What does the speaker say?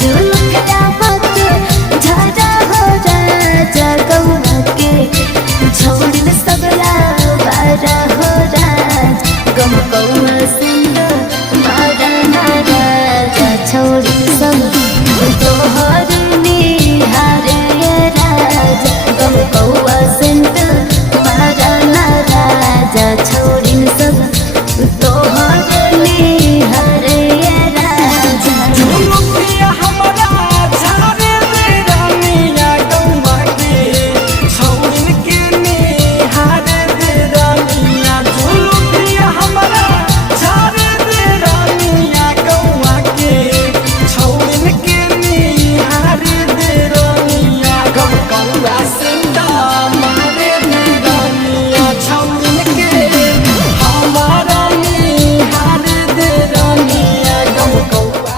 झुलुकिया मत झारा हो राजा गौवा के छोड़िन सगला बारा हो राज गम गौवा सिंह मारा नारा जा छोड़िन सब तोहर निहारे राजा गम गौवा सिंह मारा नारा जा छोड़िन सब तोहर निहारे राजा झुलुकिया हमरा झारे दे रानिया गौवा के छोड़िन के निहारे दे रानिया झुलुकिया हमरा झारे दे रानिया गौवा के छोड़िन के निहारे दे रानिया गम गौवा सिंदा मारे दे रानिया छोड़िन के हमारा निहारे दे रानिया गम गौवा